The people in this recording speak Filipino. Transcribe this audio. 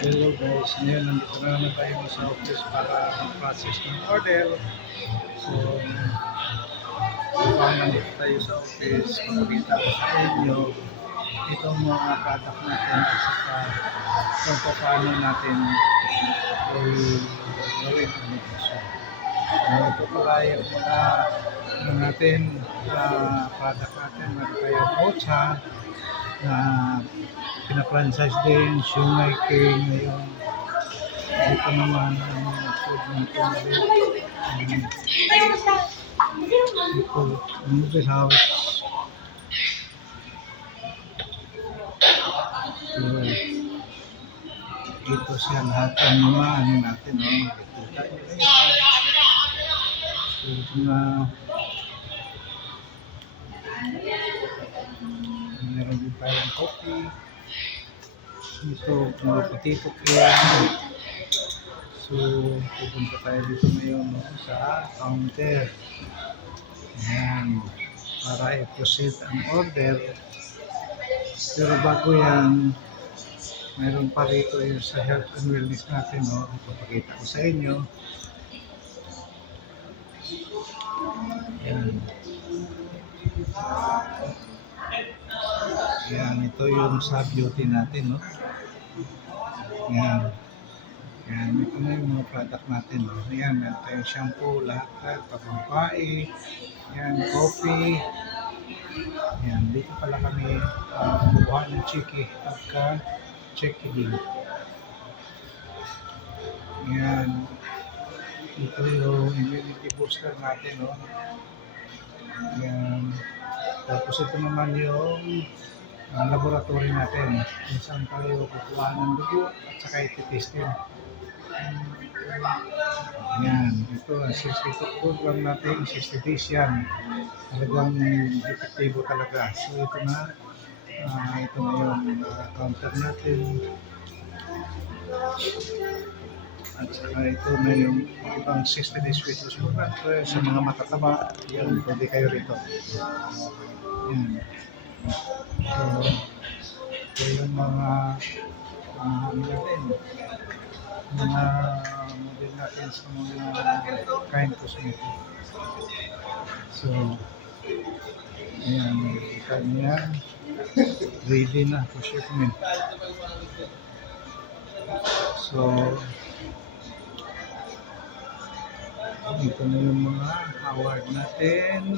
Hello guys, ngayon nandito na naman tayo sa office para mag-process ng order. So, habang nandito tayo sa office, papakita ko sa inyo itong mga product natin at saka kung paano natin gawin ang negosyo. Ito pala yung mga natin, product natin, meron tayong Ocha na pina-franchise din, Shumai King ngayon. Dito naman ang food natin ulit. Ito, noodle house. So, ito siya lahat ang mga ano natin, no? Kita nyo na yun. So, meron din tayong coffee. Ito, mga potato cream. So, pupunta tayo dito ngayon, no, sa counter. Ayan, para i-proceed ang order. Pero bago yan, mayroon pa rito yung sa health and wellness natin, no? Ipapakita ko sa inyo. Ayan. Ayan, ito yung sa beauty natin, no? Ayan. Ayan, ito na yung mga product natin, no? Ayan, meron tayong shampoo, lahat, papampae. Ayan, coffee. Ayan, dito pala kami bubuha ng chiki pagka chiki din. Ayan, ito yung immunity booster natin, no? Ayan, tapos ito naman yung laboratory natin kung saan tayo kukuha ng dugo at saka iti-testing. Ayan, ito ang 62 program natin, 60 days yan. Talagang epektibo talaga. So ito na yung counter natin. At saka ito na yung ibang 60 days weight loss program. So sa mga matataba, yan, pwede kayo rito. Yan. So, ito yung mga natin, mga model natin sa mga kind cosmetic. So, ayan, kita niya, ready na for shipment. So, ito na yung mga award natin.